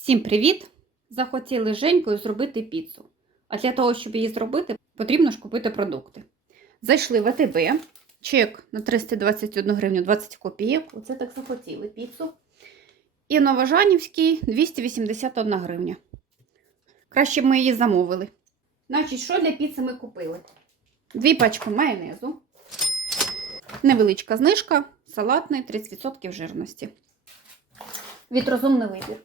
Всім привіт! Захотіли з Женькою зробити піцу. А для того, щоб її зробити, потрібно ж купити продукти. Зайшли в АТБ, чек на 321 гривню 20 копійок. Оце так захотіли піцу. І Новожанівський 281 гривня. Краще б ми її замовили. Значить, що для піци ми купили? Дві пачки майонезу, невеличка знижка, салатний 30% жирності. Від розумний вибір.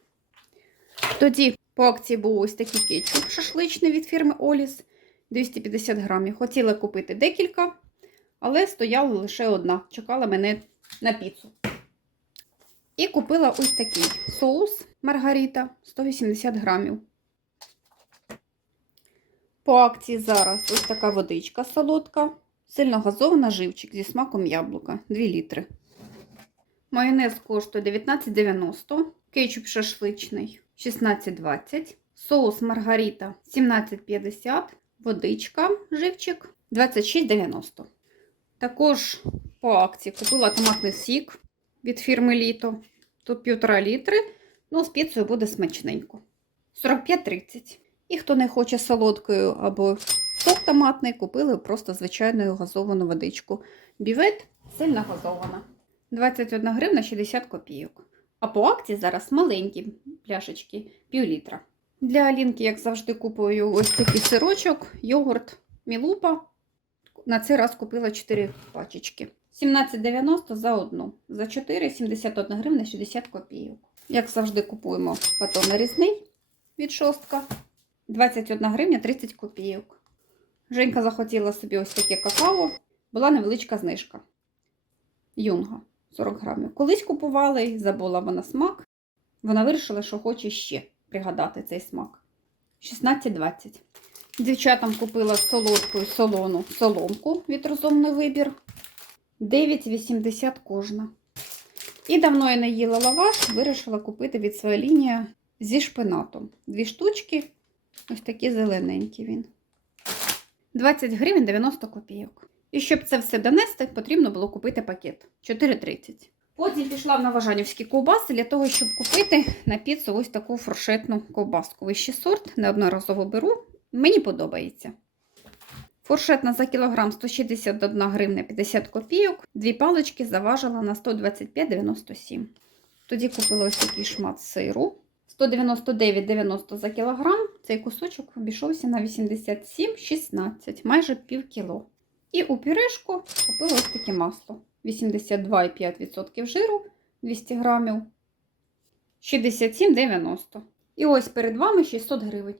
Тоді по акції був ось такий кетчуп шашличний від фірми Оліс 250 грамів. Хотіла купити декілька, але стояла лише одна. Чекала мене на піцу. І купила ось такий соус Маргарита 180 грамів. По акції зараз ось така водичка солодка, сильно газована живчик зі смаком яблука 2 літри. Майонез коштує 19,90, кетчуп шашличний 16,20, соус Маргарита 17,50, водичка живчик 26,90. Також по акції купила томатний сік від фірми Літо. Тут 1,5 літри, ну з піцею буде смачненько. 45,30. І хто не хоче солодкою або сок томатний, купили просто звичайну газовану водичку. Бівет сильно газована. 21 гривна 60 копійок. А по акції зараз маленькі пляшечки, пів літра. Для Алінки, як завжди, купую ось такий сирочок, йогурт, мілупа. На цей раз купила 4 пачечки. 17,90 за одну. За 4 71 гривна 60 копійок. Як завжди, купуємо батон нарізний від шостка. 21 гривня 30 копійок. Женька захотіла собі ось таке какао. Була невеличка знижка. Юнга 40 грамів. Колись купували, забула вона смак. Вона вирішила, що хоче ще пригадати цей смак. 16,20. Дівчатам купила солодку солону соломку від розумний вибір. 9,80 кожна. І давно я не їла лаваш, вирішила купити від своєї лінії зі шпинатом. Дві штучки, ось такі зелененькі він. 20 гривень 90 копійок. І щоб це все донести, потрібно було купити пакет 4,30. Потім пішла в Новожанівські ковбаси для того, щоб купити на піцу ось таку фуршетну ковбаску. Вищий сорт, неодноразово беру. Мені подобається. Фуршетна за кілограм 161 гривня 50 копійок. Дві палички заважила на 125,97. Тоді купила ось такий шмат сиру. 199,90 за кілограм. Цей кусочок обійшовся на 87,16, майже пів кіло. І у пюрешку купила ось таке масло. 82,5% жиру 200 грамів. 67,90. І ось перед вами 600 гривень.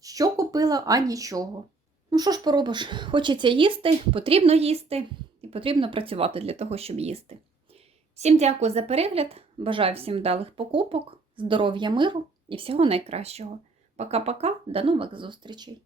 Що купила, а нічого. Ну що ж поробиш? Хочеться їсти, потрібно їсти і потрібно працювати для того, щоб їсти. Всім дякую за перегляд. Бажаю всім вдалих покупок, здоров'я, миру і всього найкращого. Пока-пока, до нових зустрічей!